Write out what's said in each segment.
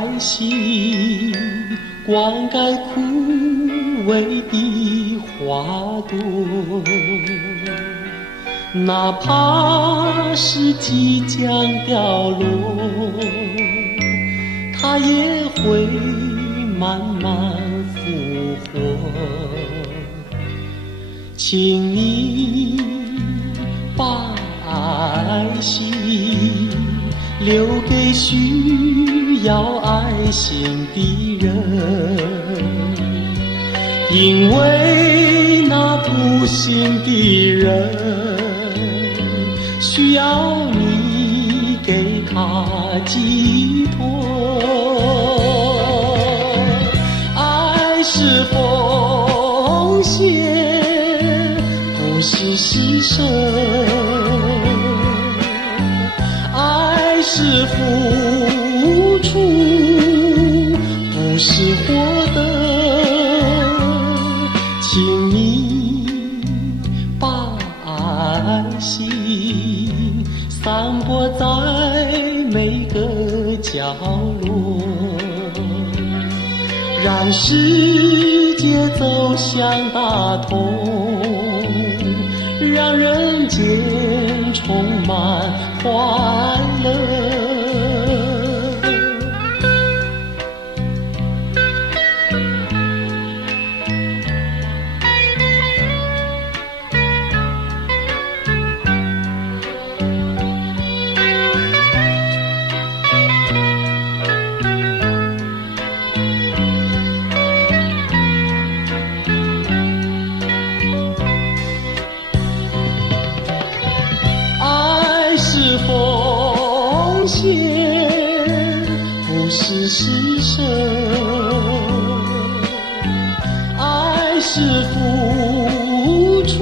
爱心，灌溉枯萎的花朵，哪怕是即将掉落，它也会慢慢复活。请你把爱心留给需要爱心的人，因为那不幸的人需要你给他寄托。爱是奉献，不是牺牲，爱是付出，不是获得。请你把爱心散播在每个角落，让世界走向大同，让人间充满欢乐。是奉献，不是牺牲，爱是付出，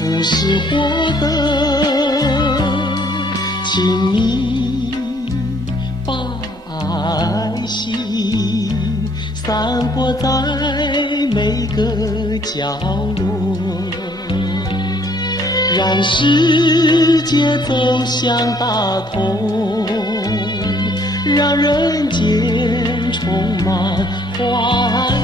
不是获得。请你把爱心散播在每个角落，让世界走向大同，让人间充满欢乐。